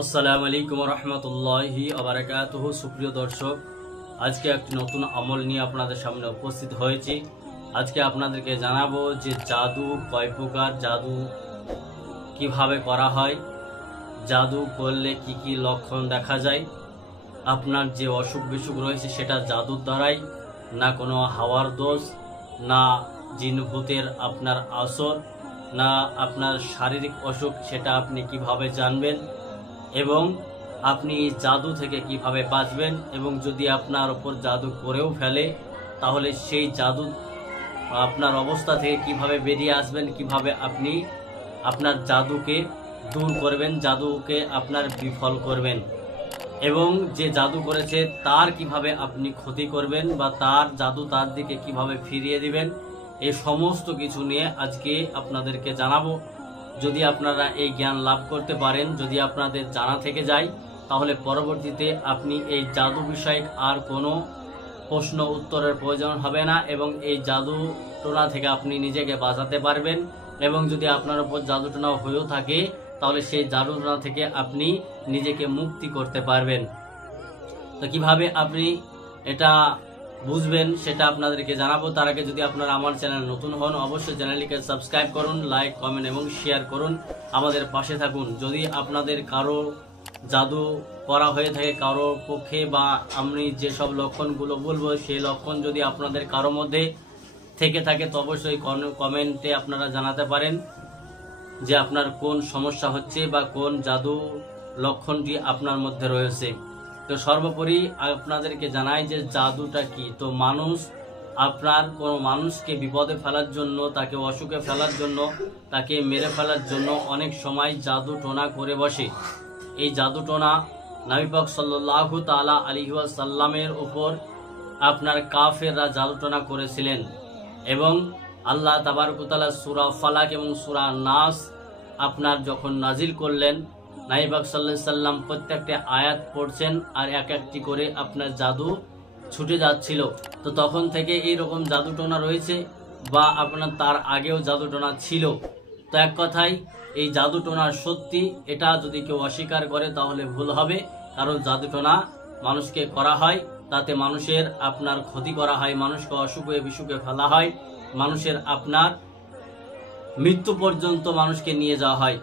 আসসালামু আলাইকুম রহমতুল্লাহি ওয়াবারাকাতুহু। সুপ্রিয় দর্শক, আজকে একটি নতুন আমল নিয়ে আপনাদের সামনে উপস্থিত হয়েছি। আজকে আপনাদেরকে জানাবো যে জাদু কয় প্রকার, জাদু কিভাবে করা হয়, জাদু করলে কি কি লক্ষণ দেখা যায়, আপনার যে অসুখ বিসুখ রয়েছে সেটা জাদুর দ্বারাই, না কোনো হাওয়ার দোষ, না জিন ভূতের আপনার আসর, না আপনার শারীরিক অসুখ, সেটা আপনি কিভাবে জানবেন এবং আপনি জাদু থেকে কিভাবে বাঁচবেন, এবং যদি আপনার উপর জাদু করেও ফেলে তাহলে সেই জাদু আপনার অবস্থা থেকে কিভাবে বেরিয়ে আসবেন, কিভাবে আপনি আপনার জাদুকে দূর করবেন, জাদুকে আপনার বিফল করবেন, এবং যে জাদু করেছে তার কিভাবে আপনি ক্ষতি করবেন বা তার জাদু তার দিকে কিভাবে ফিরিয়ে দিবেন, এই সমস্ত কিছু নিয়ে আজকে আপনাদেরকে জানাবো। যদি আপনারা এই জ্ঞান লাভ করতে পারেন, যদি আপনাদের জানা থেকে যায়, তাহলে পরবর্তীতে আপনি এই জাদু বিষয়ক আর কোনো প্রশ্ন উত্তরের প্রয়োজন হবে না এবং এই জাদু টোনা থেকে আপনি নিজেকে বাঁচাতে পারবেন। এবং যদি আপনার উপর জাদু টোনা হয়েও থাকে তাহলে সেই জাদু টোনা থেকে আপনি নিজেকে মুক্তি করতে পারবেন। তো কিভাবে আপনি এটা বুঝবেন সেটা আপনাদেরকে জানাবো। তার আগে যদি আপনারা আমার চ্যানেল নতুন হন, অবশ্যই চ্যানেলটিকে সাবস্ক্রাইব করুন, লাইক কমেন্ট এবং শেয়ার করুন, আমাদের পাশে থাকুন। যদি আপনাদের কারো জাদু করা হয়ে থাকে কারো পক্ষে, বা আমি যেসব লক্ষণগুলো বলবো সেই লক্ষণ যদি আপনাদের কারো মধ্যে থেকে থাকে তো অবশ্যই কমেন্টে আপনারা জানাতে পারেন যে আপনার কোন সমস্যা হচ্ছে বা কোন জাদু লক্ষণটি আপনার মধ্যে রয়েছে। তো সর্বোপরি আপনাদেরকে জানাই যে জাদুটা কি। তো মানুষ আপনার কোনো মানুষকে বিপদে ফেলার জন্য, তাকে অসুখে ফেলার জন্য, তাকে মেরে ফেলার জন্য অনেক সময় জাদু টোনা করে বসে। এই জাদু টোনা নবী পাক সাল্লাল্লাহু তাআলা আলাইহি ওয়াসাল্লামের উপর আপনার কাফেররা জাদু টোনা করেছিলেন, এবং আল্লাহ তাবারক ওয়া তাআলা সূরা ফালাক এবং সূরা নাস আপনার যখন নাজিল করলেন, নবী পাক সাল্লাল্লাহু আলাইহি সাল্লাম প্রত্যেকটা আয়াত পড়ছেন আর এক একটি করে আপনার জাদু ছুটে যাচ্ছিল। তো তখন থেকে এইরকম জাদু টোনা রয়েছে, বা আপনার তার আগেও জাদু টোনা ছিল। তো এক কথায় এই জাদু টোনার সত্যি, এটা যদি কেউ অস্বীকার করে তাহলে ভুল হবে। কারণ জাদু টোনা মানুষকে করা হয়, তাতে মানুষের আপনার ক্ষতি করা হয়, মানুষকে অসুখে বিসুখে ফেলা হয়, মানুষের আপনার মৃত্যু পর্যন্ত মানুষকে নিয়ে যাওয়া হয়,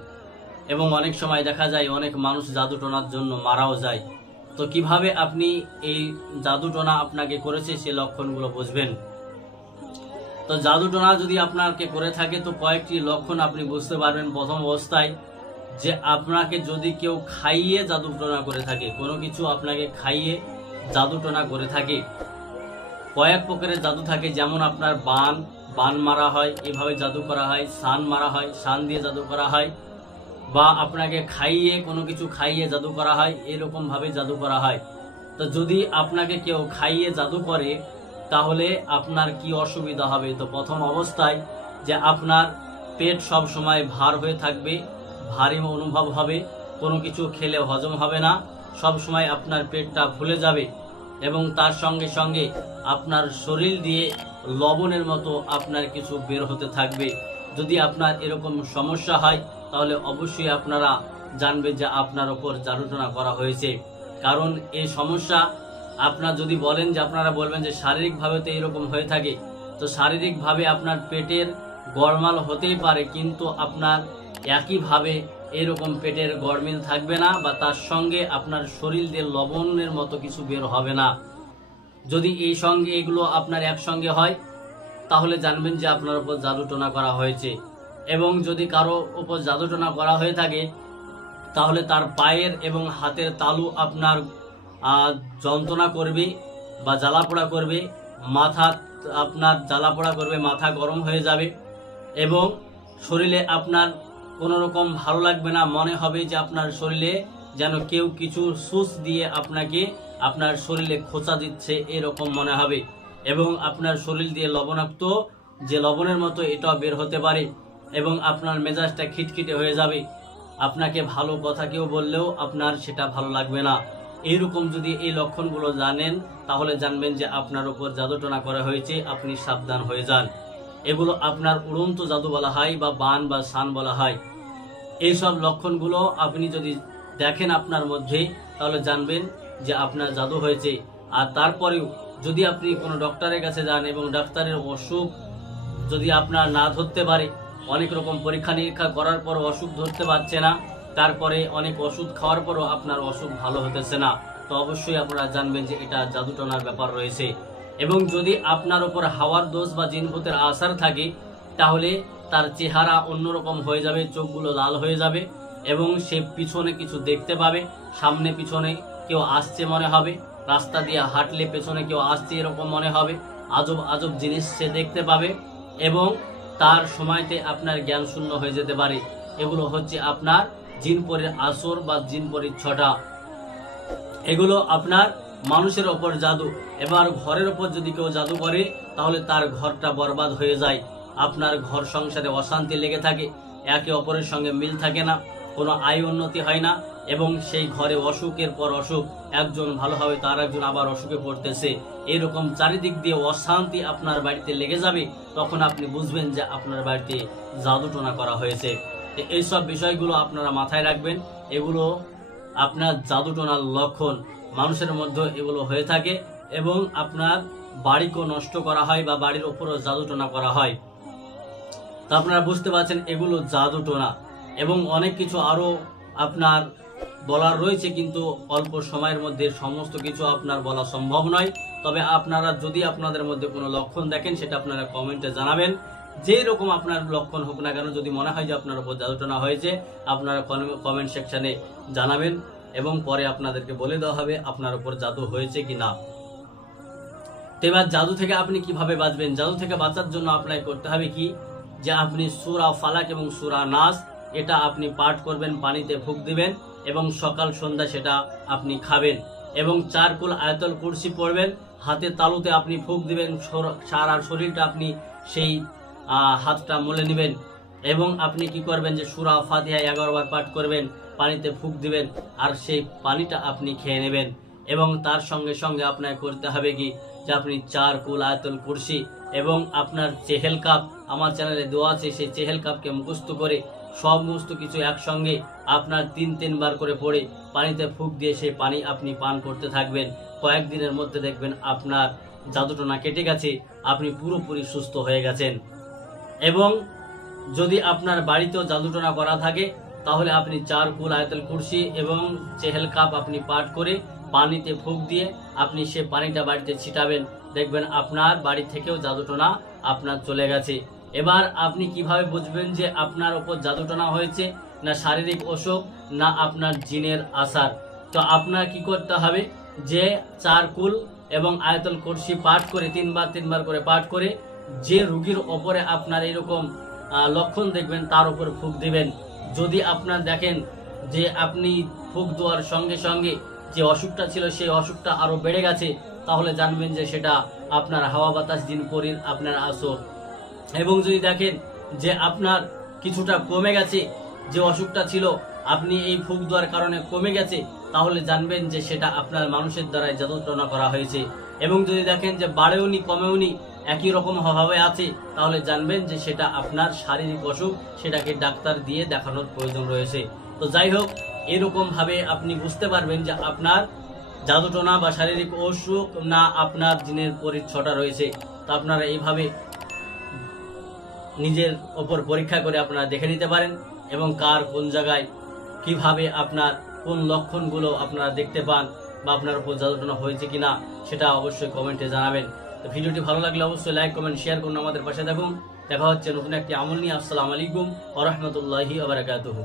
এবং অনেক সময় দেখা যায় অনেক মানুষ জাদু টোনার জন্য মারাও যায়। তো কিভাবে আপনি এই জাদু টোনা আপনাকে করেছে সে লক্ষণগুলো বুঝবেন। তো জাদু টোনা যদি আপনাকে করে থাকে তো কয়েকটি লক্ষণ আপনি বুঝতে পারবেন। প্রথম অবস্থায় যে আপনাকে যদি কেউ খাইয়ে জাদু টোনা করে থাকে, কোনো কিছু আপনাকে খাইয়ে জাদু টোনা করে থাকে। কয়েক প্রকারের জাদু থাকে, যেমন আপনার বান মারা হয়, এভাবে জাদু করা হয়, শান মারা হয়, শান দিয়ে জাদু করা হয়, বা আপনাকে খাইয়ে কোনো কিছু খাইয়ে জাদু করা হয়, এরকম ভাবে জাদু করা হয়। তো যদি আপনাকে কেউ খাইয়ে জাদু করে তাহলে আপনার কি অসুবিধা হবে? তো প্রথম অবস্থায় যে আপনার পেট সব সময় ভার হয়ে থাকবে, ভারী অনুভব হবে, কোনো কিছু খেলে হজম হবে না, সব সময় আপনার পেটটা ফুলে যাবে, এবং তার সঙ্গে সঙ্গে আপনার শরীর দিয়ে লবণের মতো আপনার কিছু বের হতে থাকবে। যদি আপনার এরকম সমস্যা হয় তাহলে অবশ্যই আপনারা জানবেন যে আপনার উপর জাদু টোনা করা হয়েছে। কারণ এই সমস্যা আপনার যদি বলেন যে আপনারা বলবেন যে শারীরিকভাবে তো এরকম হয়ে থাকে, তো শারীরিকভাবে আপনার পেটের গরমাল হতেই পারে, কিন্তু আপনার একইভাবে এরকম পেটের গরমিল থাকবে না, বা তার সঙ্গে আপনার শরীর দিয়ে লবণের মতো কিছু বের হবে না। যদি এই সঙ্গে এগুলো আপনার একসঙ্গে হয় তাহলে জানবেন যে আপনার উপর জাদু টোনা করা হয়েছে। এবং যদি কারো উপর জাদু টোনা করা হয়ে থাকে তাহলে তার পায়ের এবং হাতের তালু আপনার যন্ত্রণা করবে বা জ্বালাপোড়া করবে, মাথা আপনার জ্বালাপোড়া করবে, মাথা গরম হয়ে যাবে, এবং শরীরে আপনার কোনো রকম ভালো লাগবে না, মনে হবে যে আপনার শরীরে যেন কেউ কিছু সুচ দিয়ে আপনাকে আপনার শরীরে খোঁচা দিচ্ছে, এরকম মনে হবে, এবং আপনার শরীর দিয়ে লবণাক্ত যে লবণের মতো এটাও বের হতে পারে, এবং আপনার মেজাজটা খিটখিটে হয়ে যাবে, আপনাকে ভালো কথা কেউ বললেও আপনার সেটা ভালো লাগবে না। এইরকম যদি এই লক্ষণগুলো জানেন তাহলে জানবেন যে আপনার উপর জাদু টোনা করা হয়েছে, আপনি সাবধান হয়ে যান। এগুলো আপনার উড়ন্ত জাদু বলা হয়, বা বান বা শান বলা হয়। এইসব লক্ষণগুলো আপনি যদি দেখেন আপনার মধ্যে, তাহলে জানবেন যে আপনার জাদু হয়েছে। আর তারপরেও যদি আপনি কোনো ডক্টরের কাছে যান এবং ডাক্তারের অসুখ যদি আপনার না ধরতে পারে, অনেক রকম পরীক্ষা নিরীক্ষা করার পর অসুখ ধরতে পারছে না, তারপরে অনেক ওষুধ খাওয়ার পরও আপনার অসুখ ভালো হতেছে না, তো অবশ্যই আপনারা জানবেন যে এটা জাদুটনার ব্যাপার রয়েছে। এবং যদি আপনার উপর হাওয়ার দোষ বা জিনভূতের আসার থাকে, তাহলে তার চেহারা অন্যরকম হয়ে যাবে, চোখগুলো লাল হয়ে যাবে এবং সে পিছনে কিছু দেখতে পাবে, সামনে পিছনে কেউ আসছে মনে হবে, রাস্তা দিয়ে হাঁটলে পেছনে কেউ আসছে এরকম মনে হবে, আজব আজব জিনিস সে দেখতে পাবে এবং তার সময়তে আপনার জ্ঞান শূন্য হয়ে যেতে পারে। এগুলো হচ্ছে আপনার জিনপরির আসর বা জিনপরির ছটা। এগুলো আপনার মানুষের ওপর জাদু। এবার ঘরের ওপর যদি কেউ জাদু করে, তাহলে তার ঘরটা বরবাদ হয়ে যায়। আপনার ঘর সংসারে অশান্তি লেগে থাকে, একে অপরের সঙ্গে মিল থাকে না, কোনো আয় উন্নতি হয় না এবং সেই ঘরে অসুখের পর অসুখ, একজন ভালো হবে তার একজন আবার অসুখে পড়তেছে, এরকম চারিদিক দিয়ে অশান্তি আপনার বাড়িতে লেগে যাবে। তখন আপনি বুঝবেন যে আপনার বাড়িতে জাদুটোনা করা হয়েছে। এইসব বিষয়গুলো আপনারা মাথায় রাখবেন, এগুলো আপনার জাদুটোনার লক্ষণ। মানুষের মধ্যে এগুলো হয়ে থাকে এবং আপনার বাড়িকেও নষ্ট করা হয় বা বাড়ির ওপরও জাদুটোনা করা হয়। তো আপনারা বুঝতে পারছেন এগুলো জাদুটোনা এবং অনেক কিছু আরো আপনার বলার রয়েছে, কিন্তু অল্প সময়ের মধ্যে সমস্ত কিছু আপনার বলা সম্ভব নয়। তবে আপনারা যদি আপনাদের মধ্যে কোনো লক্ষণ দেখেন, সেটা আপনারা কমেন্টে জানাবেন। যে রকম আপনার লক্ষণ হোক না কেন, যদি মনে হয় যে আপনার উপর জাদুটোনা হয়েছে, আপনারা কমেন্ট সেকশনে জানাবেন এবং পরে আপনাদেরকে বলে দেওয়া হবে আপনার উপর জাদু হয়েছে কি না। তো এবার জাদু থেকে আপনি কিভাবে বাঁচবেন? জাদু থেকে বাঁচার জন্য আপনাকে করতে হবে কি, যে আপনি সূরা ফালাক এবং সূরা নাস এটা আপনি পাঠ করবেন, পানিতে ফুঁক দিবেন এবং সকাল সন্ধ্যা সেটা আপনি খাবেন এবং 4 কুল আয়াতুল কুরসি পড়বেন, হাতে তালুতে আপনি ফুঁক দিবেন, সারা শরীরটা আপনি সেই হাতটা মলে নেবেন এবং আপনি কি করবেন যে সূরা ফাতিহা 11 বার পাঠ করবেন, পানিতে ফুঁক দিবেন আর সেই পানিটা আপনি খেয়ে নেবেন। এবং তার সঙ্গে সঙ্গে আপনাকে করতে হবে কি, যে আপনি 4 কুল আয়াতুল কুরসি এবং আপনার চেহেল কাপ, আমার চ্যানেলে দেওয়া আছে, সেই চেহেল কাপকে মুখস্থ করে সমস্ত কিছু একসঙ্গে আপনার 3 বার করে পড়ে পানিতে ফুঁক দিয়ে সেই পানি আপনি পান করতে থাকবেন। কয়েকদিনের মধ্যে দেখবেন আপনার জাদুটোনা কেটে গেছে, আপনি পুরোপুরি সুস্থ হয়ে গেছেন। এবং যদি আপনার বাড়িতেও জাদুটোনা করা থাকে, তাহলে আপনি 4 কুল আয়াতুল কুরসি এবং চেহেল কাপ আপনি পাঠ করে পানিতে ফুঁক দিয়ে আপনি সে পানিটা বাড়িতে ছিটাবেন, দেখবেন আপনার বাড়ি থেকেও জাদুটোনা আপনার চলে গেছে। এবার আপনি কিভাবে বুঝবেন যে আপনার উপর জাদুটোনা হয়েছে, না শারীরিক অসুখ, না আপনার জিনের আসার? তো আপনার কি করতে হবে, যে 4 কুল এবং আয়াতুল কুরসি পাঠ করে 3 বার করে পাঠ করে যে রোগীর ওপরে আপনার এরকম লক্ষণ দেখবেন তার উপর ফুঁক দিবেন। যদি আপনার দেখেন যে আপনি ফুঁক দেওয়ার সঙ্গে সঙ্গে যে অসুখটা ছিল সেই অসুখটা আরো বেড়ে গেছে, তাহলে জানবেন যে সেটা আপনার হাওয়া বাতাস জিনপরির আপনার আসর। এবং যদি দেখেন যে আপনার কিছুটা কমে গেছে, যে অসুখটা ছিল আপনি এই ফুঁক দেওয়ার কারণে কমে গেছে, তাহলে জানবেন যে সেটা আপনার মানুষের দ্বারাই জাদুটোনা করা হয়েছে। এবং যদি দেখেন যে বাড়েওনি কমেওনি, একই রকম ভাবে আছে, তাহলে জানবেন যে সেটা আপনার শারীরিক অসুখ, সেটাকে ডাক্তার দিয়ে দেখানোর প্রয়োজন রয়েছে। তো যাই হোক, এরকম ভাবে আপনি বুঝতে পারবেন যে আপনার জাদুটোনা বা শারীরিক অসুখ না আপনার জিনের পরিচ্ছটা রয়েছে। তো আপনারা এইভাবে নিজের ওপর পরীক্ষা করে আপনারা দেখে নিতে পারেন এবং কার কোন জায়গায় কিভাবে আপনার কোন লক্ষণগুলো আপনারা দেখতে পান বা আপনার উপর জাদুটোনা হয়েছে কিনা, সেটা অবশ্যই কমেন্টে জানাবেন। তো ভিডিওটি ভালো লাগলে অবশ্যই লাইক কমেন্ট শেয়ার করুন, আমাদের পাশে থাকুন। দেখা হচ্ছে নতুন একটি আমল নিয়ে। আসসালামু আলাইকুম ওয়া রাহমাতুল্লাহি ওয়া বারাকাতুহু।